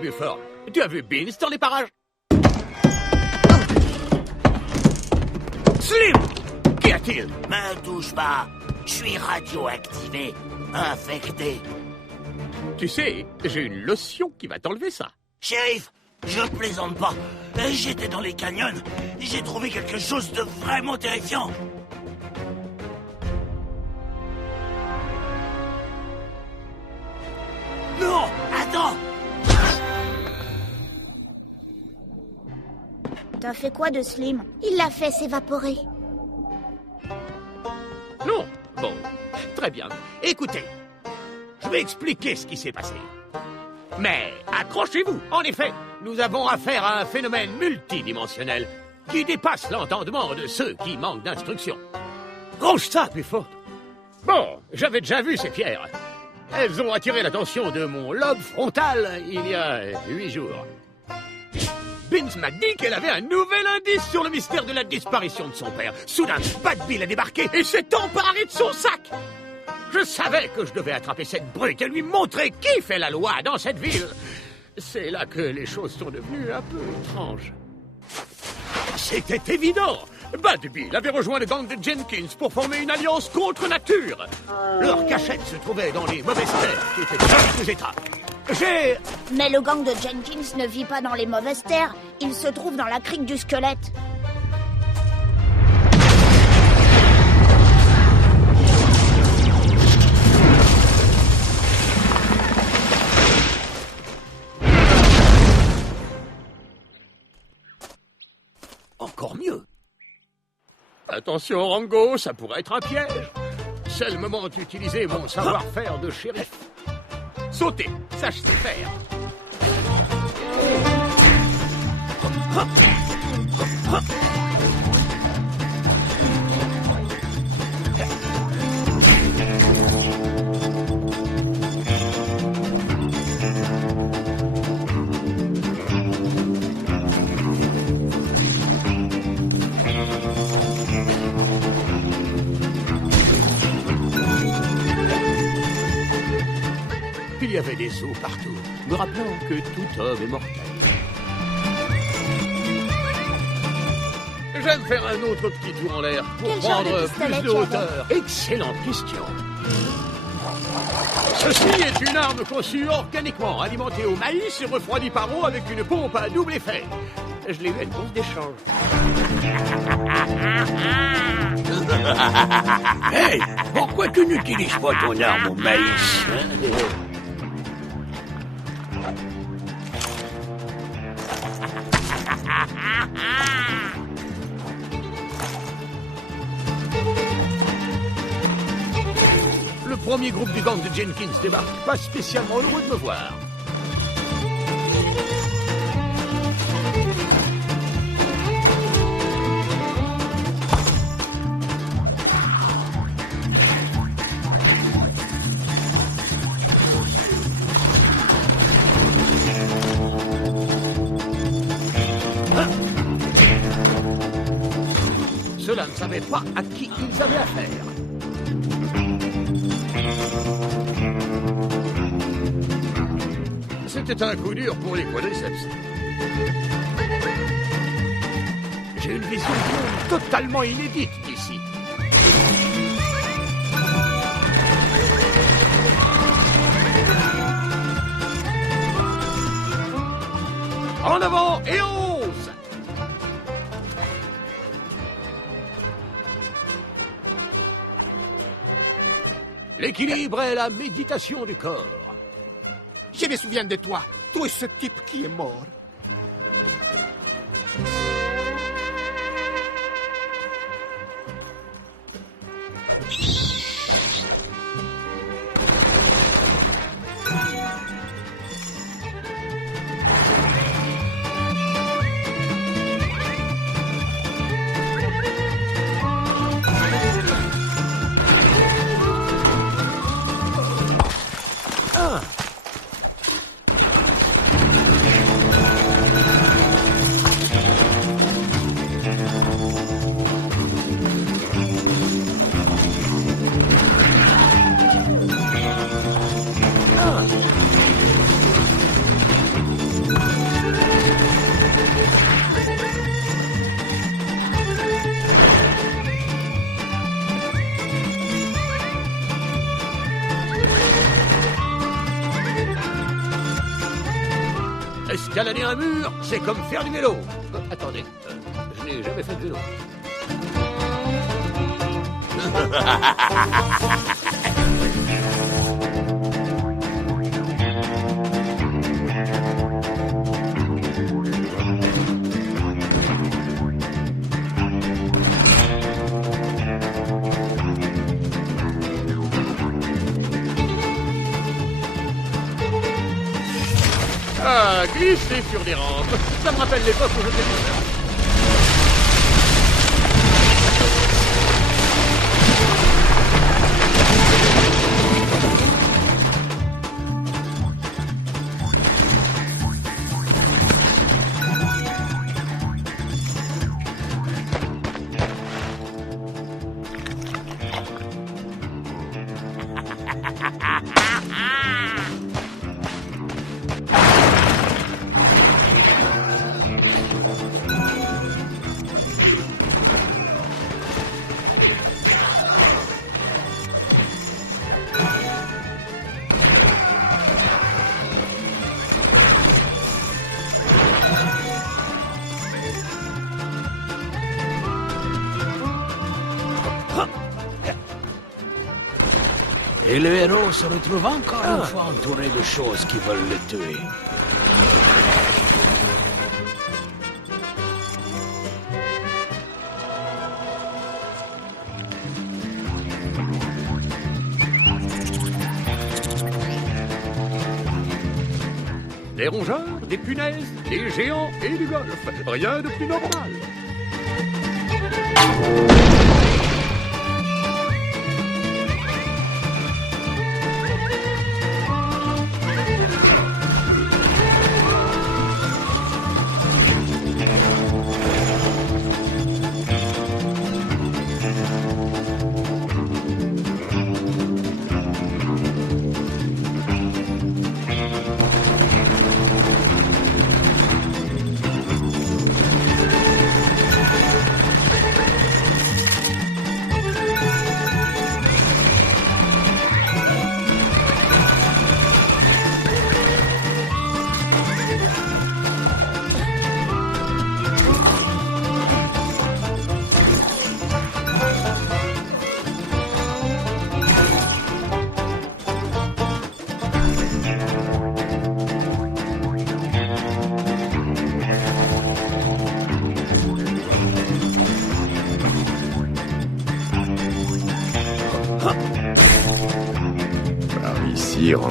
Buford, tu as vu Beans dans les parages? Slim! Qu'y a-t-il? Me touche pas. Je suis radioactivé, infecté. Tu sais, j'ai une lotion qui va t'enlever ça. Shérif, je plaisante pas. J'étais dans les canyons. J'ai trouvé quelque chose de vraiment terrifiant. Non, attends. T'as fait quoi de Slim? Il l'a fait s'évaporer. Non? Bon, très bien. Écoutez, je vais expliquer ce qui s'est passé. Mais accrochez-vous. En effet, nous avons affaire à un phénomène multidimensionnel qui dépasse l'entendement de ceux qui manquent d'instruction. Range ça, Buford. Bon, j'avais déjà vu ces pierres. Elles ont attiré l'attention de mon lobe frontal il y a 8 jours. Beans m'a dit qu'elle avait un nouvel indice sur le mystère de la disparition de son père. Soudain, Bad Bill a débarqué et s'est emparé de son sac. Je savais que je devais attraper cette brute et lui montrer qui fait la loi dans cette ville. C'est là que les choses sont devenues un peu étranges. C'était évident. Bad Bill avait rejoint le gang de Jenkins pour former une alliance contre nature. Leur cachette se trouvait dans les mauvaises terres qui étaient dans quelques états. Mais le gang de Jenkins ne vit pas dans les mauvaises terres. Il se trouve dans la crique du squelette. Encore mieux. Attention, Rango, ça pourrait être un piège. C'est le moment d'utiliser mon savoir-faire de shérif. Sauter, ça je sais faire. Il y avait des os partout, me rappelant que tout homme est mortel. J'aime faire un autre petit tour en l'air pour Quel genre de prendre pistolet plus de tu avais? hauteur. Excellente question. Ceci est une arme conçue organiquement, alimentée au maïs et refroidie par eau avec une pompe à double effet. Je l'ai eu à une bourse d'échange. Hey, pourquoi tu n'utilises pas ton arme au maïs, hein? Le premier groupe du gang de Jenkins débarque, pas spécialement heureux de me voir. Ceux-là ne savaient pas à qui ils avaient affaire. C'était un coup dur pour les quadriceps. J'ai une vision du monde totalement inédite d'ici. En avant et en hausse! L'équilibre est la méditation du corps. Je me souviens de toi. Tu es ce type qui est mort. Escalader un mur, c'est comme faire du vélo. Attendez, je n'ai jamais fait de vélo. Ah, glisser sur des rampes. Ça me rappelle l'époque où j'étais tout seul. Et le héros se retrouve encore une fois entouré de choses qui veulent le tuer. Des rongeurs, des punaises, des géants et du golf. Rien de plus normal. Par ici, Rango.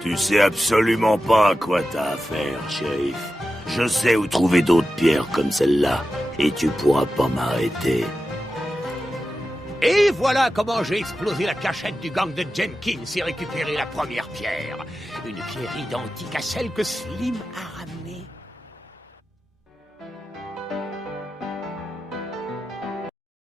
Tu sais absolument pas à quoi t'as affaire, shérif. Je sais où trouver d'autres pierres comme celle-là, et tu pourras pas m'arrêter. Et Et voilà comment j'ai explosé la cachette du gang de Jenkins et récupéré la première pierre. Une pierre identique à celle que Slim a ramenée.